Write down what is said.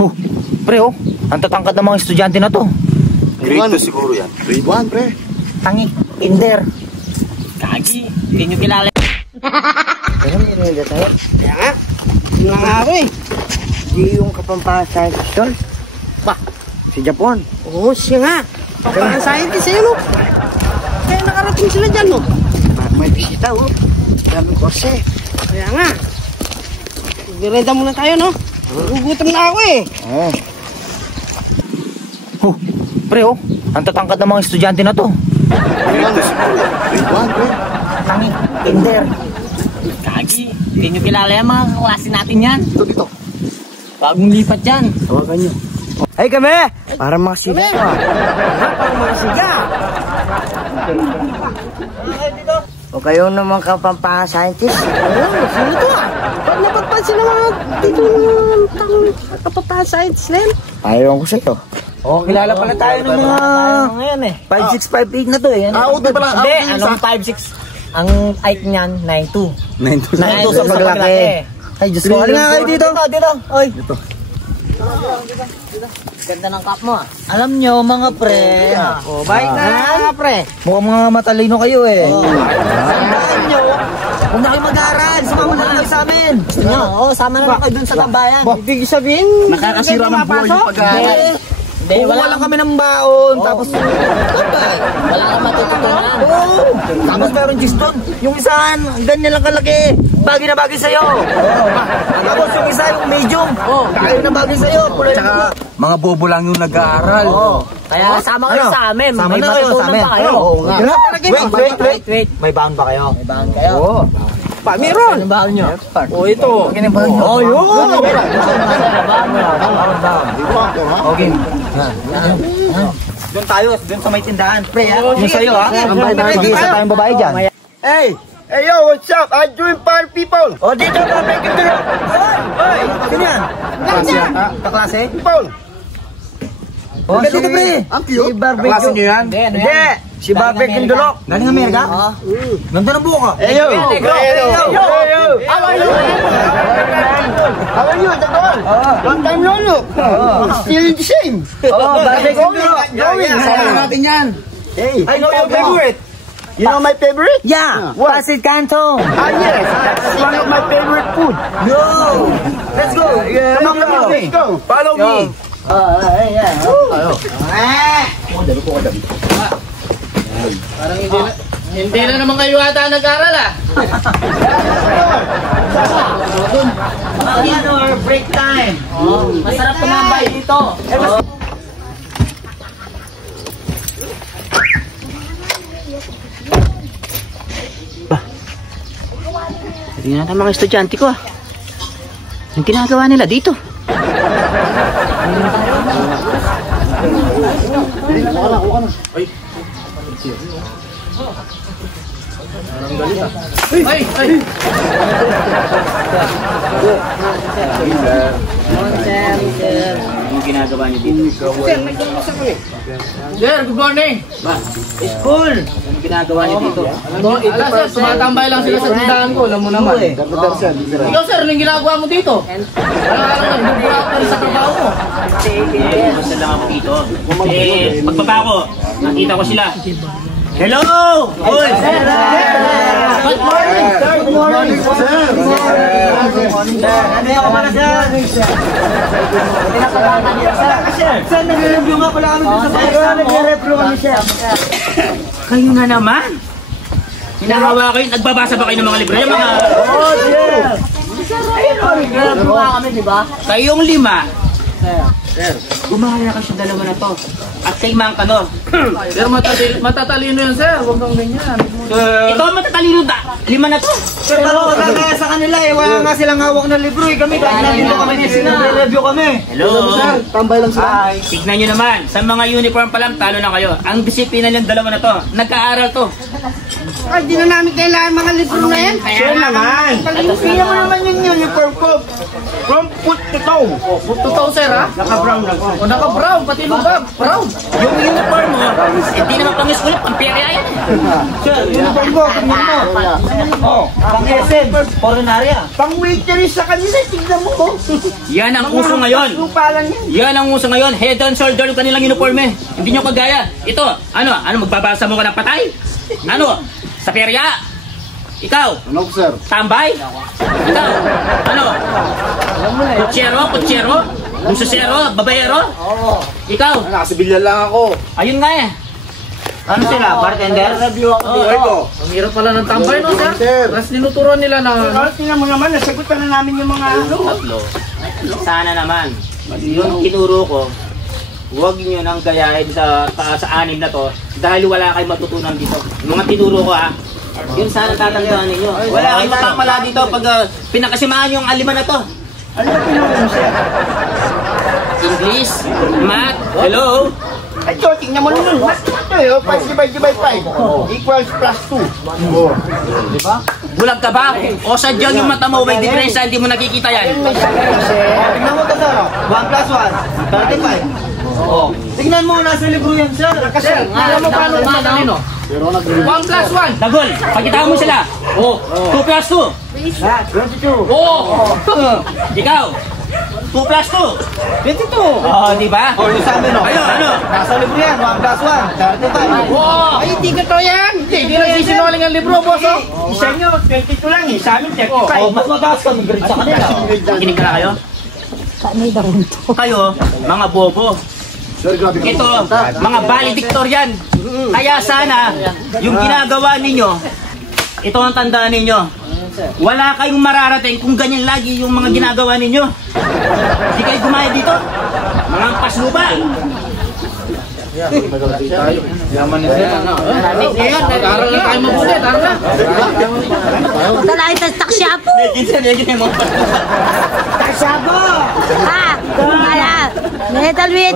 Oh, pre, oh. Ang tatangkad ng mga estudyante na to. Grade 2 siguro yan. Grade 1, pre. Tangi, kinder. Kagi, hindi nyo kilala. Ano nila tayo? Kaya nga, yun nga ako eh. Di yung Kapampangan Scientist doon. Ba? Si Japon. Oo, siya nga. Kapag scientist eh, no? Kaya nakarating sila dyan, no? May bisita, oh. Daming kose. Kaya nga. Birenda muna tayo, no? Gugutom na ako eh. Oh. Oh, pre, oh. Ang tatangkad ng mga estudyante na to. Grade 2 siguro yan. Grade 1, pre. Tangi, kinder. Kagi, hindi nyo kilala yan mga kaklase natin yan. Dito. Bagong lipat yan. Tawagan nyo. Ay kami! Para mga siga. Para mga siga. O kayo naman Kapampangan Scientist. Oo, sino to ah? Ba't napagpansin ng mga dito ng Kapampangan Scientist na yan? Ayaw ko sa'yo. Oh, kilala pala tayo ng mga ngayon eh. 5658 na to eh. Out pala. Hindi, anong 5'6"? Ang height niyan, 9'2". 9-2 9'2" sa paglaki. Ay, Diyos ko. Halika nga kayo dito. Dito. Oy. Dito. Ganda ng cup mo ah. Alam nyo mga pre. Oh, bye na pre. Mukhang mga matalino kayo eh. Samahan nyo. Huwag na kayo mag-aaral. Sumama na kayo sa amin. Gusto nyo? Oo, sama na lang kayo dun sa tambayan. Ibig sabihin, Nakakasira ng buhay yung pag-aaral. Hindi, Wala lang kami ng baon. Tapos, Wala kang matututunan. oo. Tapos meron gis doon. Yung isa, ganyan lang kalaki. Bagay na bagay sa'yo. Tapos yung isa, yung medium. Bagay na bagay sa'yo. Tsaka, mga bobo lang yung nag-aaral. Kaya sama kayo sa amin. Sama May na kayo sa matutunan amin. pa kayo. Oo nga. Wait. May baon ba kayo? May bahan kayo. Oo. Pa, meron. Ano bahan nyo? O, ito. Ganyan ba nyo? Oh, yun. Okay. Doon tayo, doon sa may tindahan. Pre, yung sa'yo ha. Ang bahay, isa tayong babae dyan. Hey! Hey yo, what's up? I'm doing fine people! O, dito ba, break it through. Hoy! Sino yan? Kaklase? People! O, sino pre? Ang cute! Si Barbie. Kaklase nyo yan? Hindi! Si Barbie Kindulok. Galing Amerika? Oo. Ganda ng buhok ah. Hey yo! Hey yo! How are you? How are you? Tagol! Long time no look! Still the same! Oo, Barbie Kindulok. Sama natin yan! Hey! I know your favorite. You know my favorite? Yeah, What? Pasit Canton. Ah yes! That's one of my favorite food! Yo! Let's go. Come on, let's go! Follow me! Hindi na naman kayo ata nag-aral ah. Ano, our break time. Masarap tumambay dito. Tingnan natin mga estudyante ko ah. Yung ginagawa nila dito. Yung ginagawa niyo dito. Sir, good morning. School! Yung ginagawa niyo dito. Sir, tumatambay lang sila sa tindahan ko. Alam mo naman. Ikaw sir, anong ginagawa mo dito? Alam mo, nagbubuhat ka rin sa trabaho mo. Basta lang ako dito. Pagbaba ko, nakita ko sila. Hello! Hoy! Good morning, sir. Good morning, sir. Ano yung kamala sir? Pinakalaman niya sir. Sir, nag-review nga pala kami sa bahay. Nag-review kami sir. Kayo na naman! Hinahawa kayo, nagbabasa ba kayo ng mga libro? Yung mga... Oh, sir! Nagbubuhat kami, di ba? Kayong 5. Sir, gumahaya ka sa dalawa na to. At kay Mang Kano. Sir, matatalino yan, sir. Huwag kang ganyan. Ito ang matatalino da. 5 na to. Sir, pero kagaya sa kanila eh. Wala nga silang hawak na libro eh. Kami kahit nandito kami, nag-review kami. Hello! Tambay lang sila. Tignan nyo naman, sa mga uniform pa lang, talo na kayo. Ang disiplina ng dalawa na to, nag-aaral to. Ay, di na namin kailangan mga libro na yan. Sure naman. Kaya mo naman yung uniform ko. From foot to toe. Foot to toe, sir, ha? Naka-brown lang. O, naka-brown, pati lubab. Brown. Yung uniform mo, hindi naman pang school, pang perya yan. Sir, uniform ko, tingnan mo. Oh, pang SM, Coronaria. Pang waiteries sa kanila, tignan mo ko. Yan ang uso ngayon. Lupalan yan. Yan ang uso ngayon. Head and shoulder yung kanilang uniforme. Hindi nyo kagaya. Ito, ano magbabasa mo ka ng patay? Ano? Sa perya? Ikaw? Ano, sir? Tambay? Ikaw? Ano? Kutsero? Musosero? Babayero? Ikaw? Nakasibilyan lang ako. Ayun nga eh. Ano sila, bartender? Review ako dito. Ang hirap pala ng tambay, no, sir? Sir. Tapos tinuturuan nila na... Tingnan mo naman, nasagutan na namin yung mga ano. Tatlo. Sana naman. Yung tinuro ko, huwag nyo nang gayahin sa anim na to dahil wala kayong matutunan dito. Yung mga tinuro ko ha, yun sana tatandaan ninyo. Wala kayong mapapala dito pag pinakasimaan yung alima na to. Ano ba pinawin mo, sir? English, math, hello? Ay, ito, tingnan mo naman. Mas ito eh, 5 divided by 5 equals plus 2. Diba? Bulag ka ba? O sadyang yung mata mo may diferensya, hindi mo nakikita yan. Tingnan mo to, sir. 1 plus 1, 35. Oh. Tingnan mo, nasa libro yan, sir. Kasi, Alam mo paano matalino? 1 1 plus 1. Tagol, pagkita mo sila. Oh, 2 plus 2. 22. Oh, ikaw. 2 plus 2. 22. Oh, di ba? Oh, yung sa amin, oh. Ano? Nasa libro yan, 1 plus 1, 35. Wow! Ay, hindi ka to yan. Hindi nagsisinungaling ang libro, boss, oh. Isa nyo, 22 lang eh. Sa amin, 35. Oh, mas mataas ka ng grade sa kanila. Kinig ka na kayo? Kayo, mga bobo. Ito, mga valedictorian. Kaya sana, yung ginagawa ninyo, ito ang tandaan ninyo. Wala kayong mararating kung ganyan lagi yung mga ginagawa ninyo. Hindi kayo gumaya dito. Mga pasluba. Aral lang tayo mabuti, tara na. Dalain sa taksyapo. Medyo mo. Ha? Kaya, may dalwi